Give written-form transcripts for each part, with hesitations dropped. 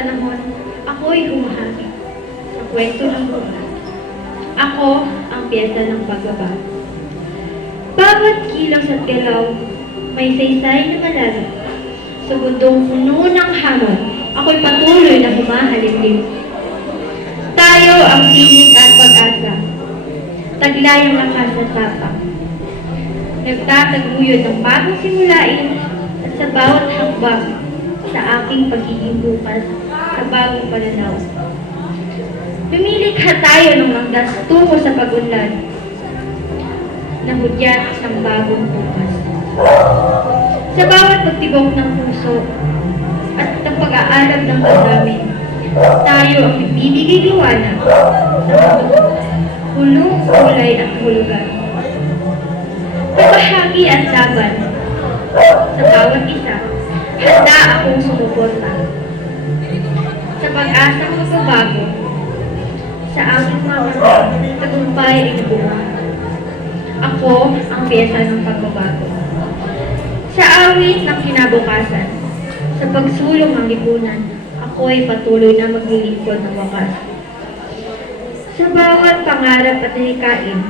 panahon, ako'y humahagi sa kwento ng buhay. Ako ang piyesa ng pagbabago. Bawat kilos at galaw, may saysay na malalim. Sa mundong puno ng hamon, ako'y patuloy na humahalin. Tayo ang tinig at pag-asa. Taglay ang lakas at tapang. Nagtataguyod ng bagong simulain at sa bawat hakbang sa aking pagiging bukas sa bagong pananaw. Lumilikha tayo ng landas tungo sa pag-unlad na hudyat ng bagong bukas. Sa bawat pagtibok ng puso at ng pag-aalab ng damdamin, tayo ang nagbibigay liwanag sa punong kulay at hulugan. Kabahagi at laban sa bawat isa, handa akong sumuporta sa pag-asang magbabago sa aming mga tagumpay ay nabuha. Ako ang piyesa ng pagbabago. Sa awit ng kinabukasan, sa pagsulong ng lipunan, ako ay patuloy na maglilingkod ng wakas. Sa bawat pangarap at nilikain,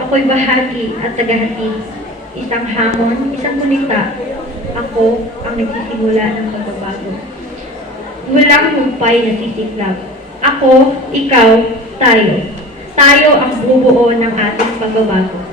ako'y bahagi at tagahatid. Isang hamon, isang kulita, ako ang nagsisimula ng pagbabago. Walang humpay na sisiklab. Ako, ikaw, tayo. Tayo ang bubuo ng ating pagbabago.